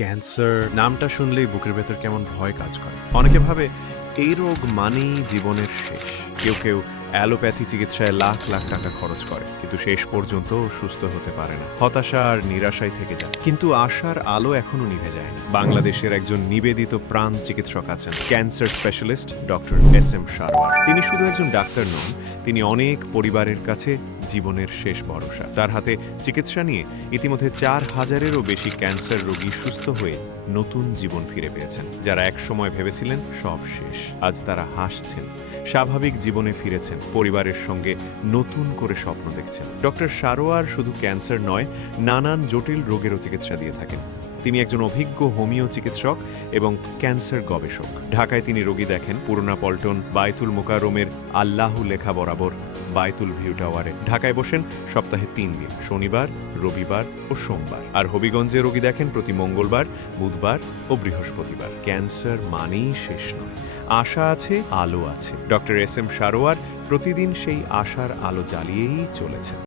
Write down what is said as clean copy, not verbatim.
Cancer নামটা শুনলেই বুকের ভেতর কেমন ভয় কাজ করে। অনেকে ভাবে এই রোগ মানেই জীবনের শেষ। কেউ কেউ অ্যালোপ্যাথি চিকিৎসায় লাখ লাখ টাকা খরচ করে, কিন্তু শেষ পর্যন্ত সুস্থ হতে পারে না। হতাশা আর নিরাশায় থেকে যায়। কিন্তু আশার আলো এখনো নিভে যায়নি। বাংলাদেশের একজন নিবেদিত প্রাণ চিকিৎসক আছেন, cancer specialist doctor SM. Sarwar. তিনি শুধু একজন ডাক্তার নন, তিনি অনেক পরিবারের কাছে জীবনের শেষ ভরসা। তার হাতে চিকিৎসা নিয়ে ইতিমধ্যে 4,000-এরও বেশি ক্যান্সার রোগী সুস্থ হয়ে নতুন জীবন ফিরে পেয়েছেন। যারা একসময় ভেবেছিলেন সব শেষ, আজ তারা হাসছেন, স্বাভাবিক জীবনে ফিরেছেন, পরিবারের সঙ্গে নতুন করে স্বপ্ন দেখছেন। ডক্টর সারোয়ার শুধু ক্যান্সার নয়, নানান জটিল রোগেরও চিকিৎসা দিয়ে থাকেন। তিনি একজন অভিজ্ঞ হোমিও চিকিৎসক এবং ক্যান্সার গবেষক। ঢাকায় তিনি রোগী দেখেন পুরোনা পল্টন, বায়তুল মোকাররমের আল্লাহু লেখা বরাবর বায়তুল ভিউ টাওয়ারে। ঢাকায় বসেন সপ্তাহে 3 দিন, শনিবার, রবিবার ও সোমবার। আর হবিগঞ্জে রোগী দেখেন প্রতি মঙ্গলবার, বুধবার ও বৃহস্পতিবার। ক্যান্সার মানেই শেষ নয়, আশা আছে, আলো আছে। Doctor SM. সারোয়ার প্রতিদিন সেই আশার আলো জ্বালিয়েই চলেছেন।